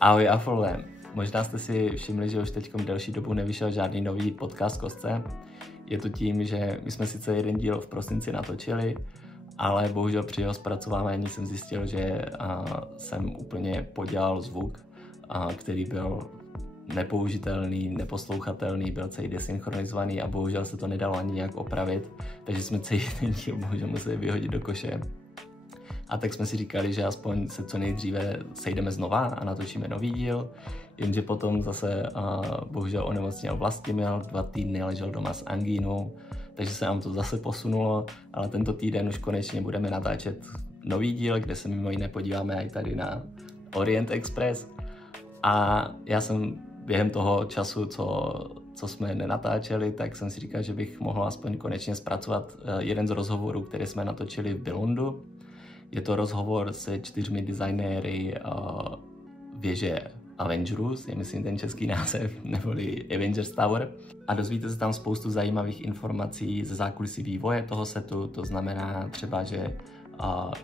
Ahoj Afole, možná jste si všimli, že už teď delší dobu nevyšel žádný nový podcast Kostce. Je to tím, že my jsme sice jeden díl v prosinci natočili, ale bohužel při jeho zpracovávání jsem zjistil, že jsem úplně podělal zvuk, který byl nepoužitelný, neposlouchatelný, byl celý desynchronizovaný a bohužel se to nedalo ani nějak opravit, takže jsme celý ten díl bohužel museli vyhodit do koše. A tak jsme si říkali, že aspoň se co nejdříve sejdeme znova a natočíme nový díl, jenže potom zase bohužel onemocněl Vlastimil, 2 týdny ležel doma s angínou, takže se nám to zase posunulo, ale tento týden už konečně budeme natáčet nový díl, kde se mimo jiné podíváme i tady na Orient Express. A já jsem během toho času, co jsme nenatáčeli, tak jsem si říkal, že bych mohl aspoň konečně zpracovat jeden z rozhovorů, který jsme natočili v Bělundu. Je to rozhovor se 4 designéry Věže Avengerů, je myslím ten český název, neboli Avengers Tower. A dozvíte se tam spoustu zajímavých informací ze zákulisí vývoje toho setu, to znamená třeba, že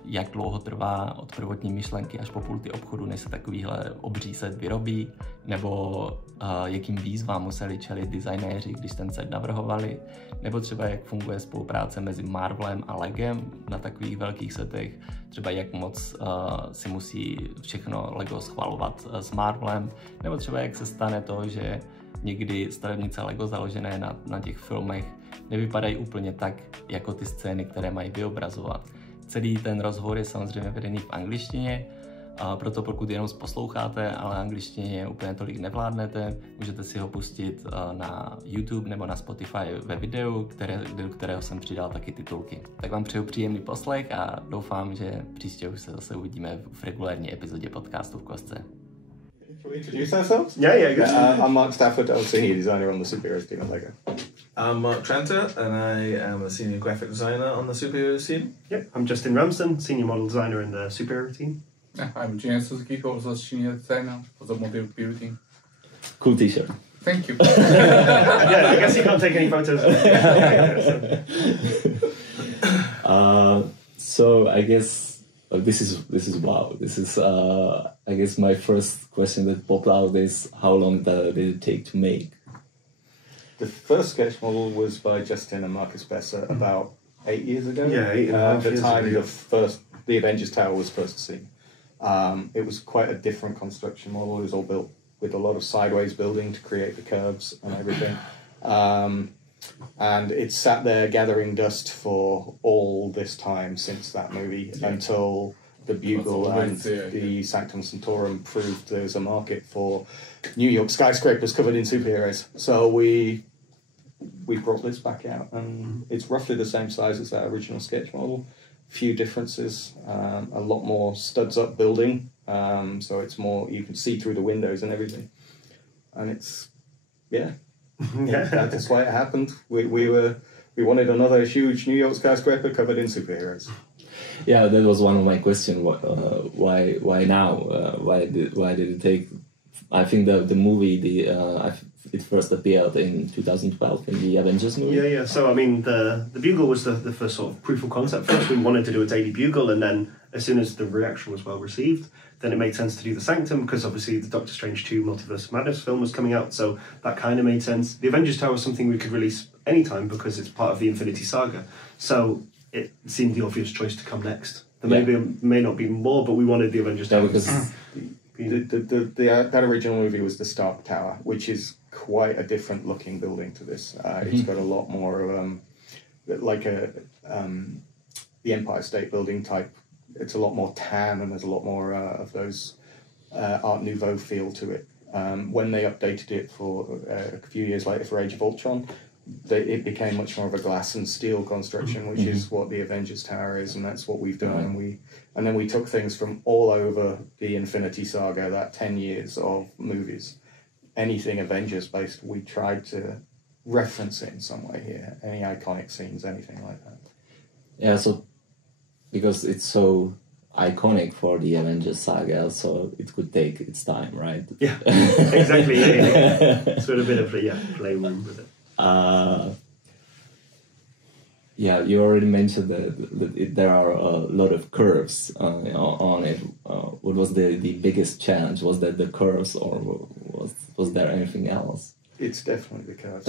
jak dlouho trvá od prvotní myšlenky až po pulty obchodu, než se takovýhle obří set vyrobí, nebo jakým výzvám museli čelit designéři, když ten set navrhovali, nebo třeba jak funguje spolupráce mezi Marvelem a Legem na takových velkých setech, třeba jak moc si musí všechno Lego schvalovat s Marvelem, nebo třeba jak se stane to, že někdy stavebnice Lego založené na těch filmech nevypadají úplně tak, jako ty scény, které mají vyobrazovat. Celý ten rozhovor je samozřejmě vedený v angličtině, proto pokud jenom posloucháte, ale angličtině úplně tolik nevládnete, můžete si ho pustit na YouTube nebo na Spotify ve videu, do kterého jsem přidal taky titulky. Tak vám přeju příjemný poslech a doufám, že příště už se zase uvidíme v regulární epizodě podcastu v Kostce. Can we introduce ourselves? Yeah, good. I'm Marka Stafforda, I'm senior designer on the superheroes team at Lego. I'm Marka Trantera, and I am a senior graphic designer on the superheroes team. Yep, I'm Justina Ramsdena, senior model designer in the superhero team. Yeah, I'm Junyu Suzuki, also senior designer for the model build team. Cool t-shirt. Thank you. Yeah, I guess you can't take any photos. So I guess this is wow. This is I guess my first question that popped out is how long did it take to make? The first sketch model was by Justina and Marka Stafforda about 8 years ago. Yeah, 8.5 At the years time ago. the Avengers Tower was first seen. It was quite a different construction model. It was all built with a lot of sideways building to create the curves and everything. And it sat there gathering dust for all this time since that movie until the Bugle and the Sanctum Sanctorum proved there's a market for New York skyscrapers covered in superheroes. So we brought this back out, and it's roughly the same size as that original sketch model. Few differences, a lot more studs up building, so it's more, you can see through the windows and everything. And it's, yeah. That's why it happened. We wanted another huge New York skyscraper covered in superheroes. Yeah, that was one of my questions. Why now? Why did it take? I think the movie it first appeared in 2012 in the Avengers movie. Yeah. So I mean, the Bugle was the first sort of proof of concept for us. We wanted to do a daily Bugle, and then as soon as the reaction was well received, then it made sense to do the Sanctum, because obviously the Doctor Strange 2 Multiverse of Madness film was coming out, so that kind of made sense. The Avengers Tower was something we could release anytime because it's part of the Infinity Saga, so it seemed the obvious choice to come next. There may not be more, but we wanted the Avengers Tower. Because that original movie was the Stark Tower, which is quite a different looking building to this. It's got a lot more like the Empire State Building type. It's a lot more tan, and there's a lot more of those Art Nouveau feel to it. When they updated it for a few years later for Age of Ultron, it became much more of a glass and steel construction, which is what the Avengers Tower is, and that's what we've done. And then we took things from all over the Infinity Saga, that 10 years of movies. Anything Avengers based, we tried to reference it in some way here. Any iconic scenes, anything like that. Yeah, so because it's so iconic for the Avengers saga, so it could take its time, right? Yeah, exactly. Yeah. So a bit of playroom with it. Yeah, you already mentioned that there are a lot of curves on it. What was the biggest challenge? Was that the curves, or was there anything else? It's definitely the curves.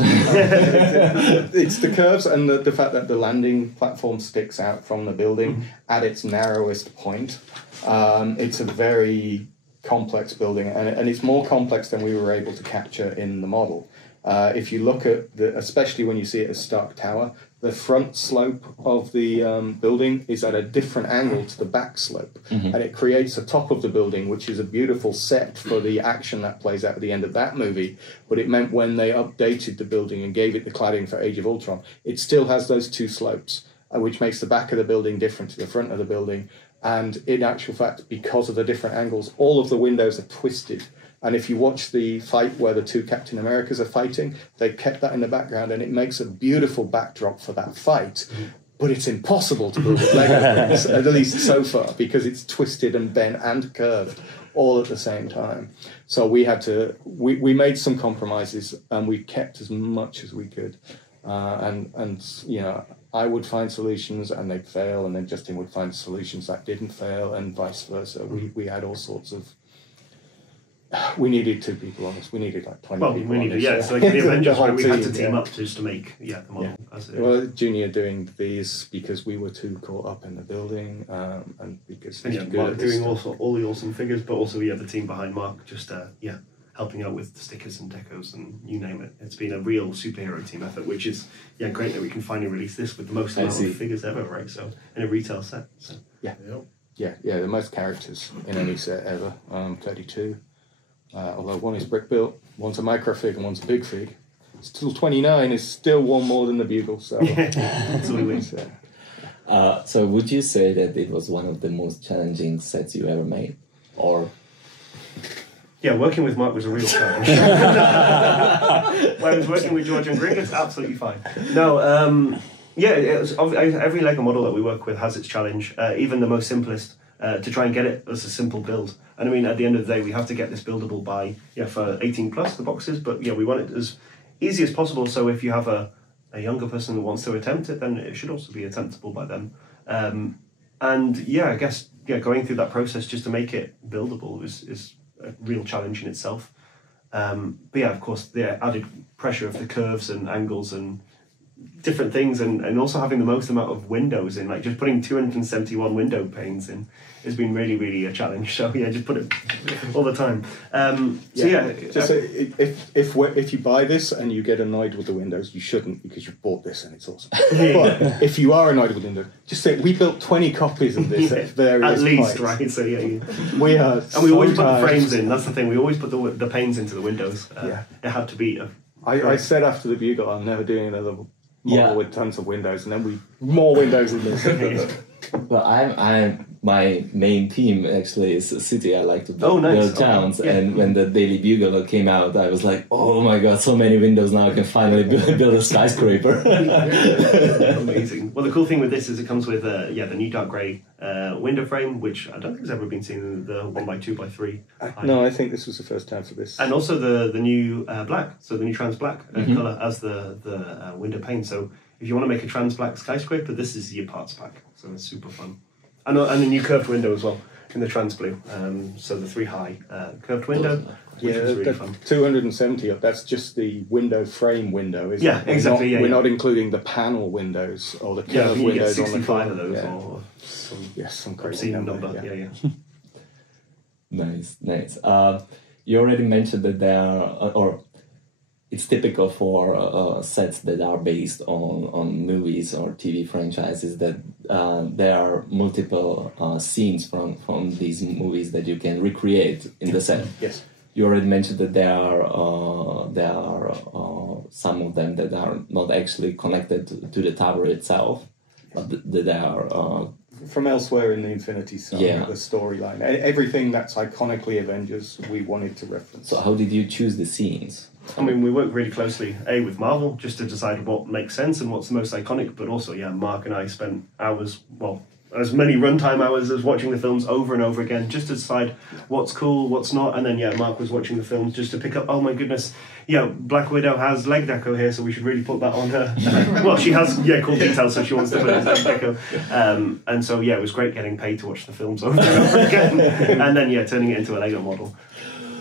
It's the curves and the fact that the landing platform sticks out from the building at its narrowest point. It's a very complex building, and it's more complex than we were able to capture in the model. If you look at especially when you see it as Stark Tower, the front slope of the building is at a different angle to the back slope, and it creates a top of the building, which is a beautiful set for the action that plays out at the end of that movie. But it meant when they updated the building and gave it the cladding for Age of Ultron, it still has those two slopes, which makes the back of the building different to the front of the building. And in actual fact, because of the different angles, all of the windows are twisted. And if you watch the fight where the two Captain Americas are fighting, they kept that in the background, and it makes a beautiful backdrop for that fight. But it's impossible to build with Lego bricks, at least so far, because it's twisted and bent and curved all at the same time. So we had to, we made some compromises, and we kept as much as we could. And you know, I would find solutions and they'd fail, and then Justin would find solutions that didn't fail, and vice versa. We had all sorts of. We needed 2 people on this. We needed like 20 people. We needed, on this, yeah. So like the Avengers, whole we had to team, team up just to make the model. As it well, Junior doing these because we were too caught up in the building, and because he's good Mark at this doing stuff. all the awesome figures, but also the team behind Mark just helping out with the stickers and decos and you name it. It's been a real superhero team effort, which is great that we can finally release this with the most amount of figures ever, right? So in a retail set. So Yeah, the most characters in any set ever. 32. Although one is brick built, one's a micro fig, and one's a big fig. Still 29 is still one more than the Bugle. So absolutely. So would you say that it was one of the most challenging sets you ever made, or? Yeah, working with Mark was a real challenge. Whereas working with George and Greg, it's absolutely fine. No, it was, every Lego model that we work with has its challenge, even the most simplest, to try and get it as a simple build. And I mean, at the end of the day, we have to get this buildable by, for 18 plus, the boxes, but we want it as easy as possible. So if you have a younger person who wants to attempt it, then it should also be attemptable by them. I guess, going through that process just to make it buildable is a real challenge in itself. But of course, the added pressure of the curves and angles and different things, and also having the most amount of windows in, like just putting 271 window panes in has been really, really a challenge. So just put it all the time. If you buy this and you get annoyed with the windows, you shouldn't, because you've bought this and it's awesome. But if you are annoyed with the windows, just say we built 20 copies of this at various at least, points. right? So we are, and we always put the frames in. That's the thing. We always put the panes into the windows. It had to be. I said after the Bugle, I'm never doing another model with tons of windows, and then more windows in this. Well, my main theme actually is city. I like to build towns, and when the Daily Bugle came out, I was like, oh my god, so many windows now! I can finally build a skyscraper. Amazing. Well, the cool thing with this is it comes with the new dark grey window frame, which I don't think has ever been seen in the 1x2x3. No, I think this was the first time for this. And also the new black, so the new trans black colour as the window pane. So if you want to make a trans black skyscraper, this is your parts pack. So it's super fun. And the new curved window as well in the trans blue. So the 3 high curved window, which is really fun. 270 up. That's just the window frame window, isn't it? Exactly. We're not including the panel windows or the curved windows on the 65 of those, or some crazy number. Nice. You already mentioned that there are, or it's typical for sets that are based on movies or TV franchises that there are multiple scenes from these movies that you can recreate in the set. Yes. You already mentioned that there are some of them that are not actually connected to the tower itself, but that are from elsewhere in the Infinity Saga, the storyline. Everything that's iconically Avengers, we wanted to reference. So how did you choose the scenes? I mean, we worked really closely, with Marvel, just to decide what makes sense and what's the most iconic, but also, Mark and I spent hours, as many runtime hours as watching the films over and over again, just to decide what's cool, what's not. And then, Mark was watching the films just to pick up, oh my goodness, Black Widow has leg deco here, so we should really put that on her. Well, she has, cool details, so she wants to put it as leg deco. And so, it was great getting paid to watch the films over and over again. And then, turning it into a Lego model.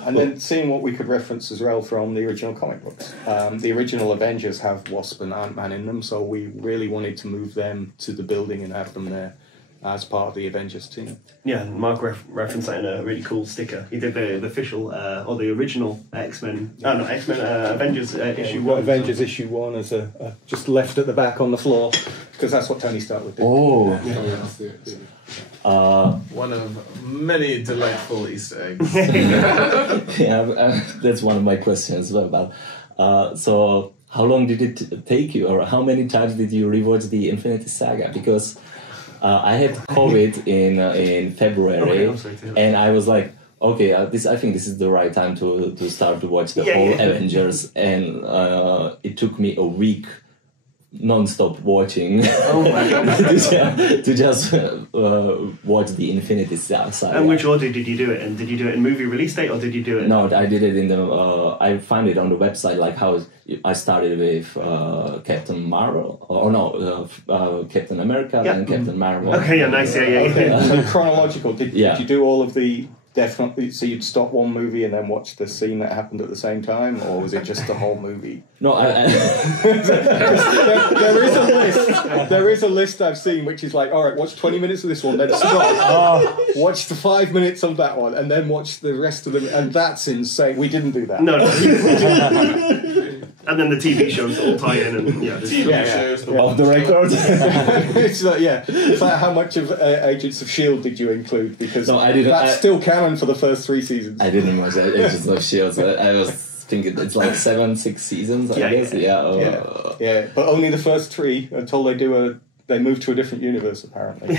And then seeing what we could reference as well from the original comic books. The original Avengers have Wasp and Ant-Man in them, so we really wanted to move them to the building and have them there as part of the Avengers team. Yeah, Mark referenced that in a really cool sticker. He did the official, or the original X-Men, Avengers issue 1. Avengers issue 1 as just left at the back on the floor, because that's what Tony Stark would do. Oh. One of many delightful Easter eggs. That's one of my questions as well. So how long did it take you, or how many times did you rewatch the Infinity Saga? Because I had COVID in February, and I was like, okay, I think this is the right time to start to watch the whole Avengers, and it took me a week non-stop watching to just watch the Infinity Saga. And which order did you do it in? Did you do it in movie release date, or did you do it? No, I did it in the. I found it on the website, like how I started with Captain Marvel, Captain America, then Captain Marvel. Okay, nice, Okay, so chronological. Did you do all of the? Definitely. So you'd stop one movie and then watch the scene that happened at the same time, or was it just the whole movie? No, there is a list. There is a list I've seen which is like, all right, watch 20 minutes of this one, then stop. Watch the 5 minutes of that one, and then watch the rest of them. And that's insane. We didn't do that. No. And then the TV shows all tie in, and shows off the record. It's like, it's like how much of Agents of S.H.I.E.L.D. did you include? Because that's still canon for the first 3 seasons. I didn't watch Agents of S.H.I.E.L.D. I was thinking it's like 6 seasons, I guess. Yeah, but only the first 3 until they move to a different universe, apparently.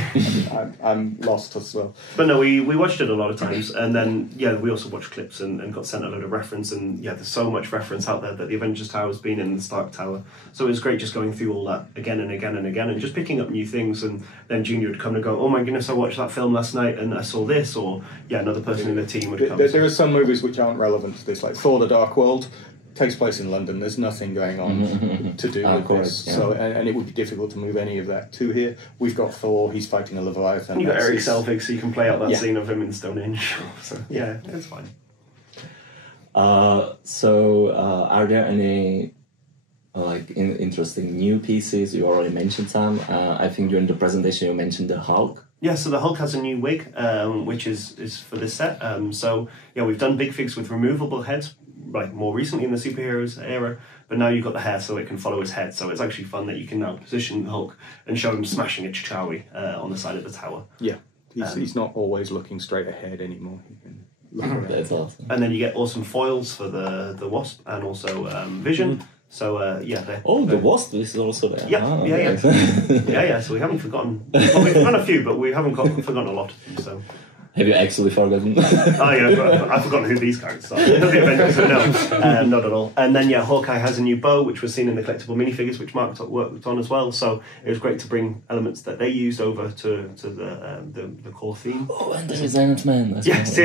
I'm lost as well. But no, we watched it a lot of times, and then we also watched clips and got sent a load of reference, and there's so much reference out there that the Avengers Tower has been in the Stark Tower, so it was great just going through all that again and again and again, and just picking up new things. And then Junior would come and go, oh my goodness, I watched that film last night and I saw this, or another person in the team would come. There are some movies which aren't relevant to this, like Thor: The Dark World. Takes place in London. There's nothing going on to do with this. Yeah. So, and it would be difficult to move any of that to here. We've got Thor. He's fighting a Leviathan. You got Eric Selvig, so you can play out that scene of him in Stonehenge. So it's fine. Are there any interesting new pieces? You already mentioned some. I think during the presentation you mentioned the Hulk. Yeah, so the Hulk has a new wig, which is for this set. We've done big figs with removable heads, like more recently in the superheroes era, but now you've got the hair so it can follow his head, so it's actually fun that you can now position the Hulk and show him smashing a Chitauri on the side of the tower. Yeah, he's not always looking straight ahead anymore. He can look around. That's awesome. And then you get awesome foils for the Wasp and also Vision. So the Wasp is also there. Yeah. So we haven't forgotten. Well, we've done a few, but we haven't forgotten a lot. So. Have you actually forgotten? I've forgotten who these characters are. The Avengers, no, not at all. And then Hawkeye has a new bow, which was seen in the collectible minifigures, which Mark worked on as well. So it was great to bring elements that they used over to the core theme. Oh, and there is Ant-Man. Yes,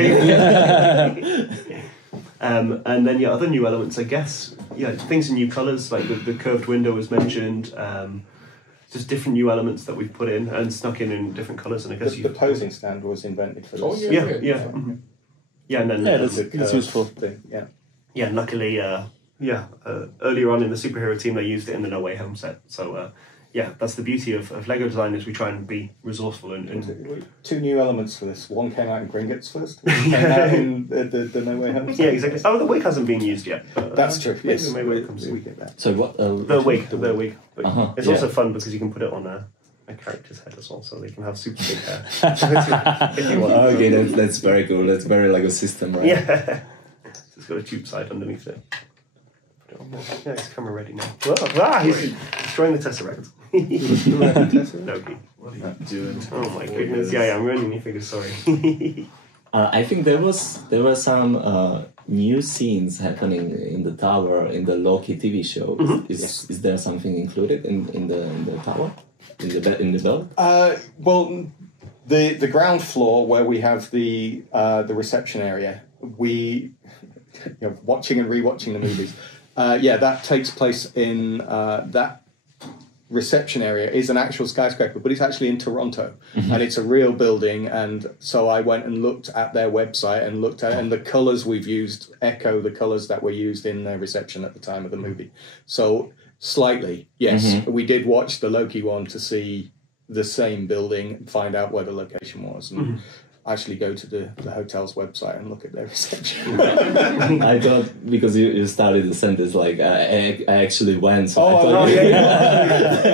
and then other new elements, I guess. Things in new colours, like the curved window was mentioned. Just different new elements that we've put in and snuck in different colours, and I guess the posing stand was invented for this. Oh yeah, and then that's useful thing. Yeah. Luckily, earlier on in the superhero team, they used it in the No Way Home set. So that's the beauty of Lego design, is we try and be resourceful and 2 new elements for this. One came out in Gringotts first. Came out in the No Way Home set. Yeah, exactly. Oh, the wig hasn't been used yet. That's true. Yes, maybe it comes in. We get that. So what? The wig. But it's also fun because you can put it on a character's head as well, so they can have super big hair. If you want. Okay, that's very cool. That's very like a system, right? Yeah. It's got a tube side underneath it. Put it on more. Yeah, it's camera ready now. He's destroying the Tesseract. Loki. What are you doing? Oh my goodness. Yeah, I'm ruining your figures, sorry. I think there were some new scenes happening in the tower in the Loki TV show. Mm-hmm. Is there something included in the tower? in the build? Well, the ground floor where we have the reception area, watching and rewatching the movies. That takes place in that reception area is an actual skyscraper, but it's actually in Toronto, and it's a real building. And so I went and looked at their website and looked at it, and the colours we've used echo the colours that were used in their reception at the time of the movie. So slightly, yes, we did watch the Loki one to see the same building and find out where the location was, and actually go to the hotel's website and look at their reception. I thought, because you started the sentence like, I actually went, so I thought...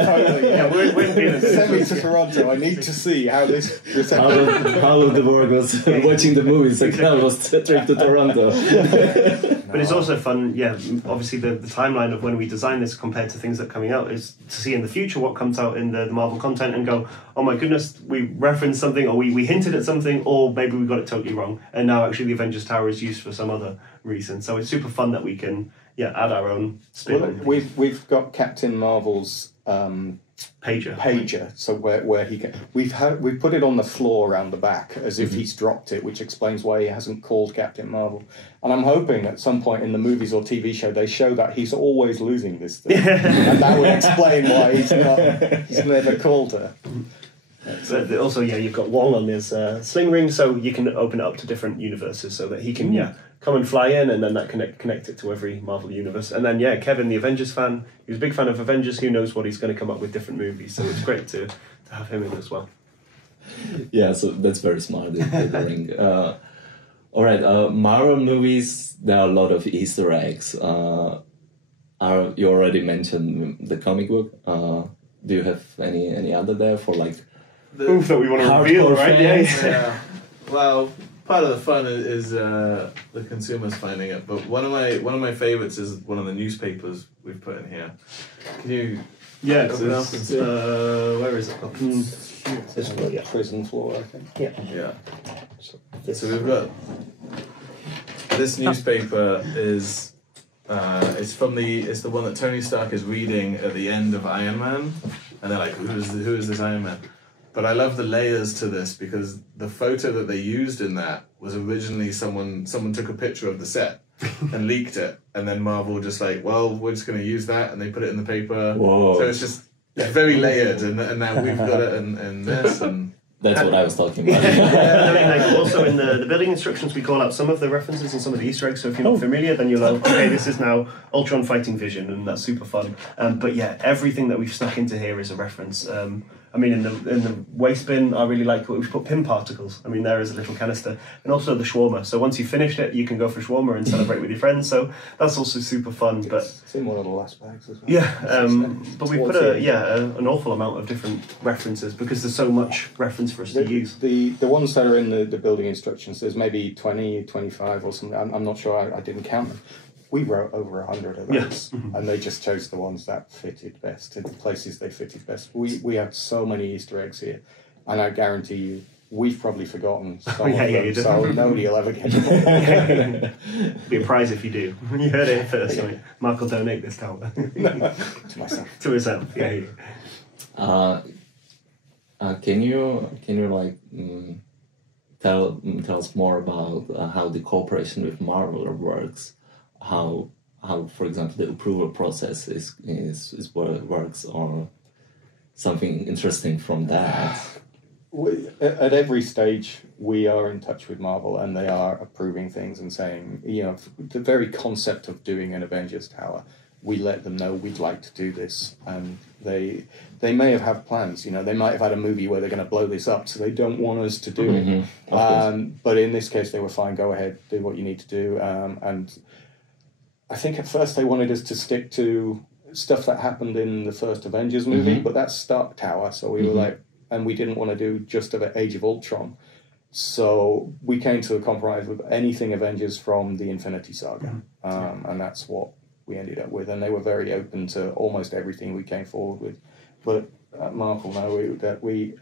Totally. We're Send me to Toronto, I need to see how this reception... How of the work was watching the movies, like I was trip to Toronto. But it's also fun, obviously the timeline of when we design this compared to things that are coming out is to see in the future what comes out in the Marvel content and go, oh my goodness, we referenced something, or we hinted at something, or maybe we got it totally wrong, and now actually the Avengers Tower is used for some other reason. So it's super fun that we can add our own spin. Well, we've got Captain Marvel's pager, so where he can, we've put it on the floor around the back as if he's dropped it, which explains why he hasn't called Captain Marvel. And I'm hoping at some point in the movies or TV show they show that he's always losing this thing, and that would explain why he's never called her. But also, you've got Wong on his sling ring, so you can open it up to different universes, so that he can come and fly in, and then that connect it to every Marvel universe. And then Kevin, the Avengers fan, he was a big fan of Avengers. Who knows what he's going to come up with different movies? So it's great to have him in as well. Yeah, so that's very smart. All right, Marvel movies. There are a lot of Easter eggs. You already mentioned the comic book. Do you have any other there for like? Oof, that we want to reveal, right? Yeah. Well, part of the fun is the consumers finding it. But one of my favorites is one of the newspapers we've put in here. Can you? Yeah, it's where is it? It's the prison floor, I think. Yeah. So we've got this newspaper is. It's the one that Tony Stark is reading at the end of Iron Man, and they're like, who is this Iron Man? But I love the layers to this, because the photo that they used in that was originally someone took a picture of the set and leaked it, and then Marvel just like, well, we're just going to use that, and they put it in the paper. Whoa. So it's very layered, and now we've got it in this and. That's what I was talking about. Also in the building instructions we call out some of the references and some of the Easter eggs, so if you're not familiar then you'll know, okay, this is now Ultron fighting Vision, and that's super fun. But everything that we've stuck into here is a reference. I mean, in the waste bin, I really like what we've put pin particles. I mean, there is a little canister, and also the shawarma. So once you've finished it, you can go for shawarma and celebrate with your friends. So that's also super fun. But it's in one of the last bags as well. Yeah, but we put an awful amount of different references, because there's so much reference for us to use. The ones that are in the building instructions, there's maybe 20, 25 or something. I'm not sure. I didn't count them. We wrote over 100 of those, and they just chose the ones that fitted best, in the places they fitted best. We have so many Easter eggs here, and I guarantee you, we've probably forgotten some of them, so nobody will ever get them. Be a prize if you do. You heard it first. I mean, Mark will donate this towel. To myself. To himself, yeah. Can you like tell us more about how the cooperation with Marvel works? How for example the approval process works, or something interesting from that? At every stage we are in touch with Marvel, and they are approving things and saying, the very concept of doing an Avengers Tower, we let them know we'd like to do this, and they may have plans. They might have had a movie where they're going to blow this up, so they don't want us to do it. But in this case they were fine. Go ahead, do what you need to do. And I think at first they wanted us to stick to stuff that happened in the first Avengers movie, but that's Stark Tower, so we were like, and we didn't want to do just of Age of Ultron, so we came to a compromise with anything Avengers from the Infinity Saga, and that's what we ended up with, and they were very open to almost everything we came forward with. But at Marvel now,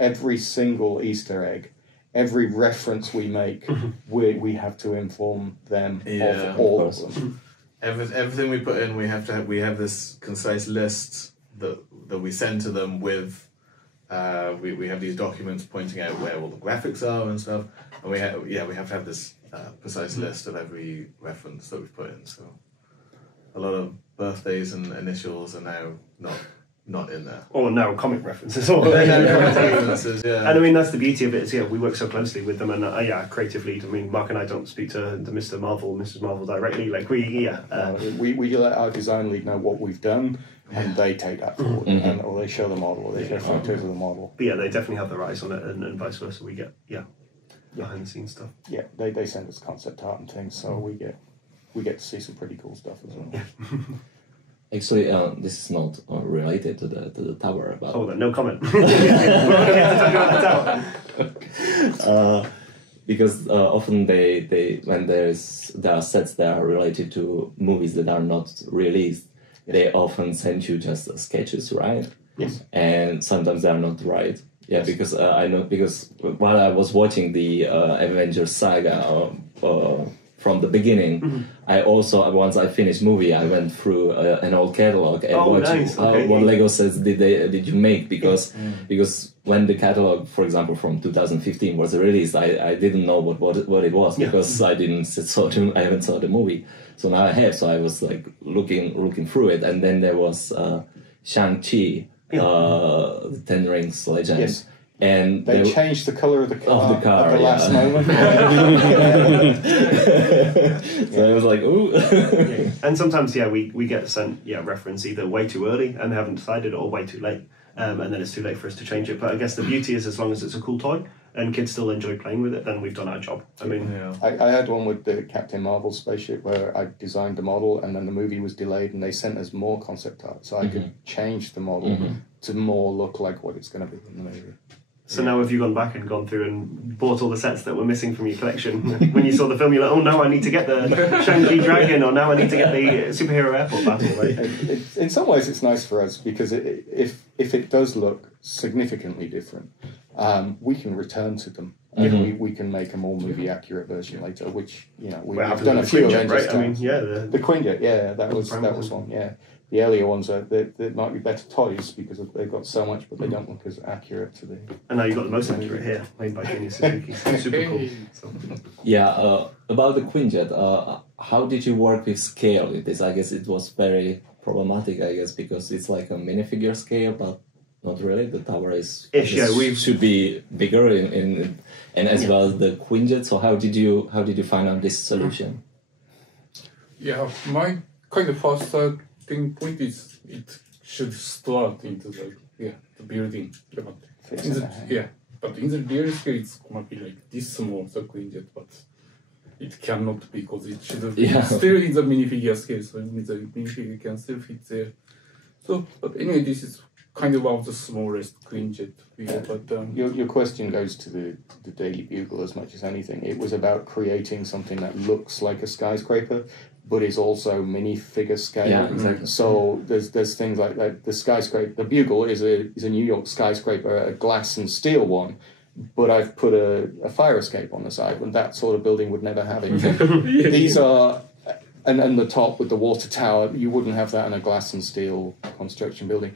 every single Easter egg, every reference we make, we have to inform them of all of them. Everything we put in, we have this concise list that we send to them with we have these documents pointing out where all the graphics are and stuff, and we have to have this precise list of every reference that we've put in. So a lot of birthdays and initials are now not in there. Or now comic references. Or references, yeah. And I mean, that's the beauty of it, is we work so closely with them, and creative lead. I mean, Mark and I don't speak to Mr. Marvel, Mrs. Marvel directly. Like we let our design lead know what we've done, and they take that forward, or they show the model, or they show photos of the model. But they definitely have their eyes on it, and vice versa. We get behind the scenes stuff. Yeah, they send us concept art and things, so we get to see some pretty cool stuff as well. Actually, this is not related to the tower. But... Oh, no comment. We're only here to talk about the tower. Because often when there are sets that are related to movies that are not released, they often send you just sketches, right? Yes. And sometimes they are not right. Yeah, because I know, because while I was watching the Avengers saga from the beginning, I also, once I finished movie, I went through an old catalog and watched what Lego sets did you make, because when the catalog, for example, from 2015 was released, I didn't know what it was, because I haven't saw the movie. So now I have, so I was like looking through it, and then there was Shang-Chi, the Ten Rings legend. Yes. And they changed the colour of the car at the last moment. So I was like, ooh. And sometimes, we get sent reference either way too early and they haven't decided, or way too late, and then it's too late for us to change it. But I guess the beauty is, as long as it's a cool toy and kids still enjoy playing with it, then we've done our job. I mean, I had one with the Captain Marvel spaceship where I designed the model, and then the movie was delayed, and they sent us more concept art, so I could change the model to more look like what it's going to be in the movie. So now have you gone back and gone through and bought all the sets that were missing from your collection? When you saw the film, you're like, oh, now I need to get the Shang-Chi Dragon, or now I need to get the superhero airport battle, right? In some ways it's nice for us, because if it does look significantly different, we can return to them. We can make a more movie-accurate version later, which, we've done a few Avengers times. The Quinjet, that was one, The earlier ones they might be better toys because they've got so much, but they don't look as accurate to the. And now you've got the most accurate here, made by Junyu Suzuki. Super cool. So. About the Quinjet, how did you work with scale with this? I guess it was very problematic. I guess because it's like a minifigure scale, but not really. The tower is should be bigger and as well as the Quinjet. So how did you find out this solution? Yeah, my kind of first point is it should start into the building. But in the real scale it's might be like this small, the Quinjet, but it cannot, because it should be still in the minifigure scale, so the minifigure can still fit there. So, but anyway, this is kind of one of the smallest Quinjet figure. But your question goes to the Daily Bugle as much as anything. It was about creating something that looks like a skyscraper, but is also minifigure scale. Yeah, exactly. So there's things like that. The skyscraper, the Bugle is a New York skyscraper, a glass and steel one, but I've put a fire escape on the side, and that sort of building would never have it. These are, and the top with the water tower, you wouldn't have that in a glass and steel construction building.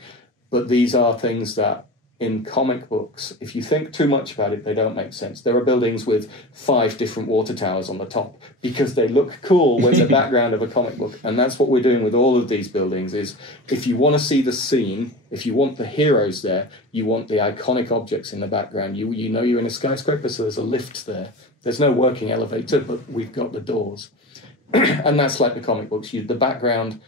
But these are things that, in comic books, if you think too much about it, they don't make sense. There are buildings with 5 different water towers on the top because they look cool with the background of a comic book. And that's what we're doing with all of these buildings, is if you want to see the scene, if you want the heroes there, you want the iconic objects in the background. You know you're in a skyscraper, so there's a lift there. There's no working elevator, but we've got the doors. And that's like the comic books. The background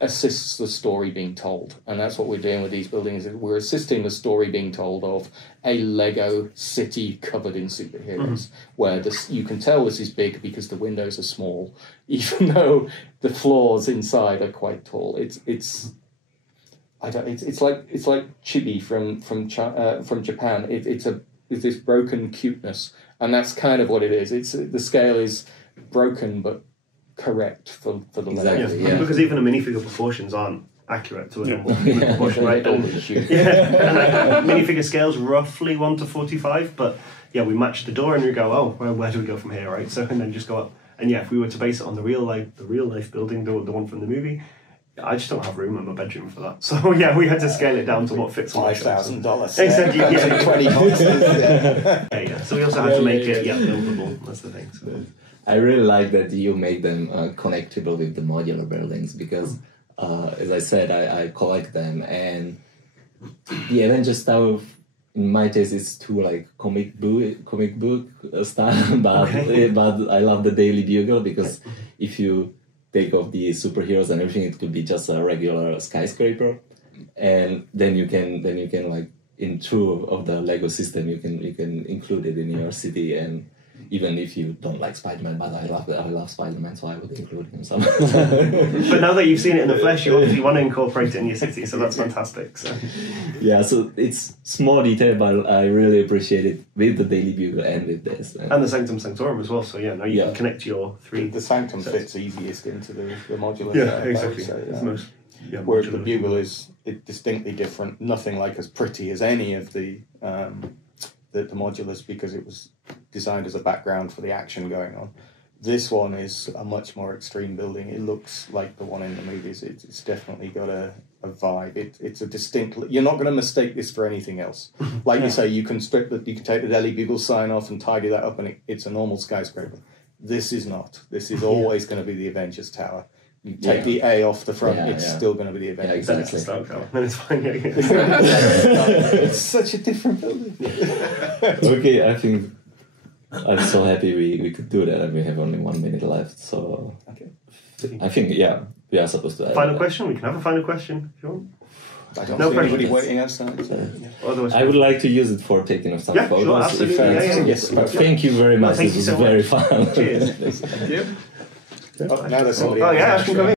assists the story being told, and that's what we're doing with these buildings. We're assisting the story being told of a Lego city covered in superheroes, where you can tell this is big because the windows are small, even though the floors inside are quite tall. It's like chibi from Japan. It's this broken cuteness, and that's kind of what it is. The scale is broken, but correct for the level. Yeah. Because even the minifigure proportions aren't accurate to a normal human proportion, right? Minifigure scales roughly 1 to 45, but we match the door and we go, oh, where do we go from here, right? So, and then just go up. And if we were to base it on the real life building, the one from the movie, I just don't have room in my bedroom for that. So yeah, we had to scale it down to what fits on my shelf. $5,000. Exactly. Yeah. 20 boxes. Yeah. Yeah. So we also had to make it buildable. That's the thing. So. I really like that you make them connectable with the modular buildings because, as I said, I collect them, and the Avengers Tower, in my taste, is too like comic book style, but I love the Daily Bugle because if you take off the superheroes and everything, it could be just a regular skyscraper, and then you can like in true of the Lego system, you can include it in your city. And even if you don't like Spider-Man, but I love Spider-Man, so I would include him somehow. But now that you've seen it in the flesh, you obviously want to incorporate it in your city, so that's fantastic. So. Yeah, so it's small detail, but I really appreciate it with the Daily Bugle and with this. And the Sanctum Sanctorum as well, so yeah, now you can connect your three. The Sanctum fits easiest into the modular. Yeah, exactly. Whereas the Bugle is distinctly different, nothing like as pretty as any of the modulars because it was designed as a background for the action going on. This one is a much more extreme building. It looks like the one in the movies. It's definitely got a vibe. It's a distinct. You're not going to mistake this for anything else. Like you say, you can take the Daily Bugle sign off and tidy that up, and it's a normal skyscraper. This is not. This is always going to be the Avengers Tower. You take the A off the front, it's still going to be the Avengers. Yeah, exactly. Then it's fine. It's such a different building. Okay, I think I'm so happy we could do that, and we have only 1 minute left. So I think we are supposed to. Final question. We can have a final question if you want. I don't see anybody waiting outside. So. Yeah. I would like to use it for taking some photos. Sure, absolutely. Yes. Thank you very much. Thank This you was so very much. fun. Cheers. Thank you. Oh, now there's somebody. Oh yeah, I can come in.